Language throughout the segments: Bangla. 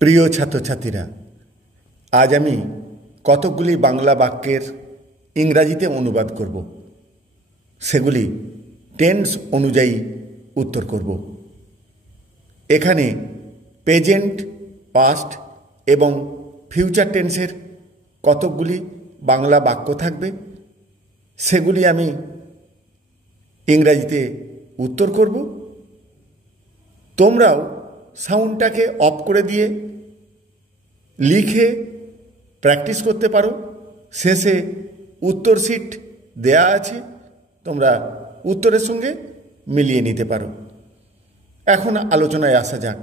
প্রিয় ছাত্রছাত্রীরা, আজ আমি কতকগুলি বাংলা বাক্যের ইংরাজিতে অনুবাদ করব। সেগুলি টেন্স অনুযায়ী উত্তর করব। এখানে প্রেজেন্ট, পাস্ট এবং ফিউচার টেন্সের কতকগুলি বাংলা বাক্য থাকবে, সেগুলি আমি ইংরাজিতে উত্তর করব। তোমরাও সাউন্ডটাকে অফ করে দিয়ে লিখে প্র্যাকটিস করতে পারো। শেষে উত্তর শিট দেয়া আছে, তোমরা উত্তরের সঙ্গে মিলিয়ে নিতে পারো। এখন আলোচনায় আসা যাক।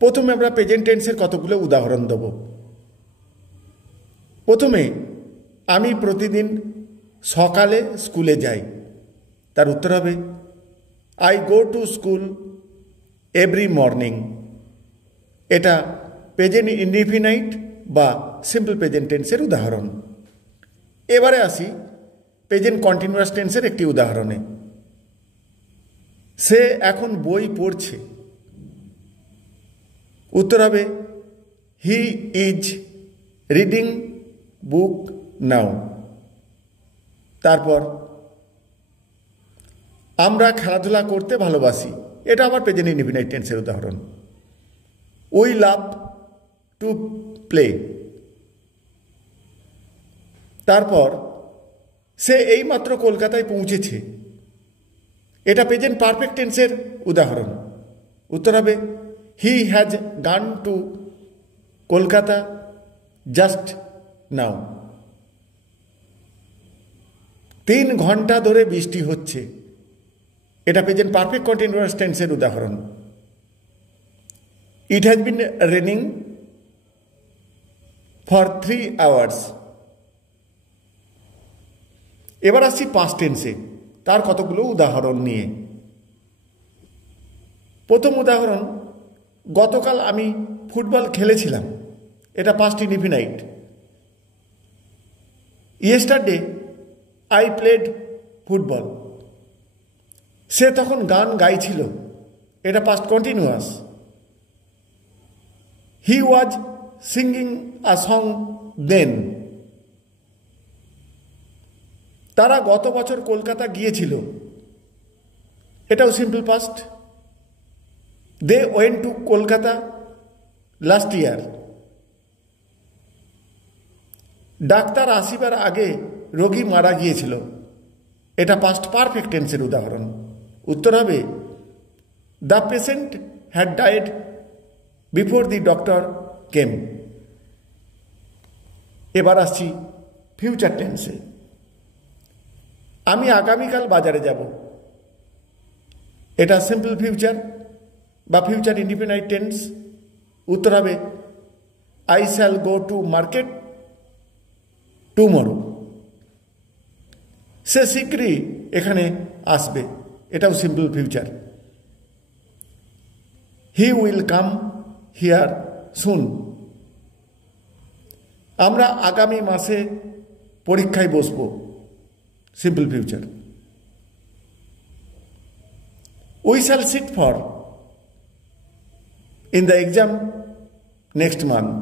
প্রথমে আমরা প্রেজেন্ট টেন্সের কতগুলো উদাহরণ দেব। প্রথমে আমি প্রতিদিন সকালে স্কুলে যাই, তার উত্তর হবে I go to school every morning. এটা প্রেজেন্ট ইনডিফিনাইট বা সিম্পল প্রেজেন্ট টেন্সের উদাহরণ। এবারে আসি প্রেজেন্ট কন্টিনিউয়াস টেন্সের একটি উদাহরণে। সে এখন বই পড়ছে, উত্তর হবে হি ইজ রিডিং বুক নাও। তারপর আমরা খেলাধুলা করতে ভালোবাসি, এটা আবার প্রেজেন্ট ইনডিফিনাইট টেন্সের উদাহরণ। We love to play. তারপর সে এইমাত্র কলকাতায় পৌঁছেছে, এটা প্রেজেন্ট পারফেক্ট টেন্সের উদাহরণ। উত্তর হবে he has gone to Kolkata just now. 3 ঘন্টা ধরে বৃষ্টি হচ্ছে, এটা প্রেজেন্ট পারফেক্ট কন্টিনিউয়াস টেন্সের উদাহরণ। It has been raining for 3 hours। এবার আসছি পাস্ট টেন্সে, তার কতগুলো উদাহরণ নিয়ে। প্রথম উদাহরণ, গতকাল আমি ফুটবল খেলেছিলাম, এটা past indefinite. Yesterday I played football. সে তখন গান গাইছিল, এটা past continuous. He was singing a song then. তারা গত বছর কলকাতা গিয়েছিল, এটাও simple past. They went to Kolkata last year. ডাক্তার আসিবার আগে রোগী মারা গিয়েছিল, এটা পাস্ট পারফেক্ট টেন্সের উদাহরণ। উত্তর হবে the patient had died before the doctor came. এবার আসছি ফিউচার টেন্সে। আমি আগামীকাল বাজারে যাব, এটা সিম্পল ফিউচার বা ফিউচার ইনডিফিনাইট টেন্স। উত্তর হবে I shall go to market tomorrow. সে শীঘ্রই এখানে আসবে, এটাও simple future. He will come here soon. আমরা আগামী মাসে পরীক্ষায় বসব, simple future. We shall sit for in the exam next month.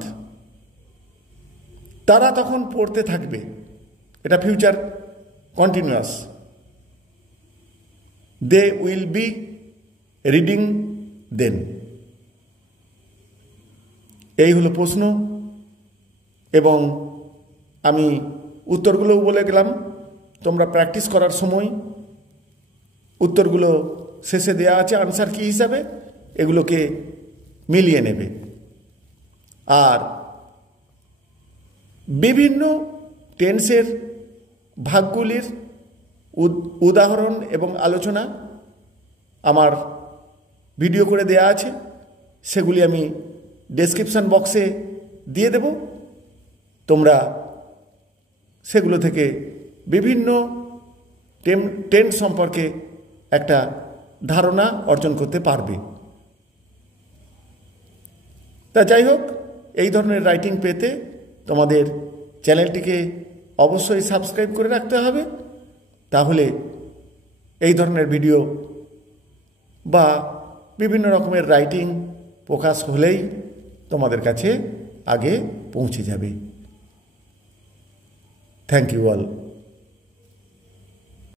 তারা তখন পড়তে থাকবে, এটা future continuous. They will be reading দেন। এই হলো প্রশ্ন, এবং আমি উত্তরগুলোও বলে গেলাম। তোমরা প্র্যাকটিস করার সময় উত্তরগুলো শেষে দেওয়া আছে আনসার কি হিসাবে, এগুলোকে মিলিয়ে নেবে। আর বিভিন্ন টেন্সের ভাগগুলির উদাহরণ এবং আলোচনা আমার ভিডিও করে দেয়া আছে, সেগুলি আমি ডেসক্রিপশন বক্সে দিয়ে দেব। তোমরা সেগুলো থেকে বিভিন্ন টেন্স সম্পর্কে একটা ধারণা অর্জন করতে পারবে। তা যাই হোক, এই ধরনের রাইটিং পেতে তোমাদের চ্যানেলটিকে অবশ্যই সাবস্ক্রাইব করে রাখতে হবে, তাহলে এই ধরনের ভিডিও বা বিভিন্ন রকমের রাইটিং প্রকাশ হলেই তোমাদের কাছে আগে পৌঁছে যাবে। Thank you all.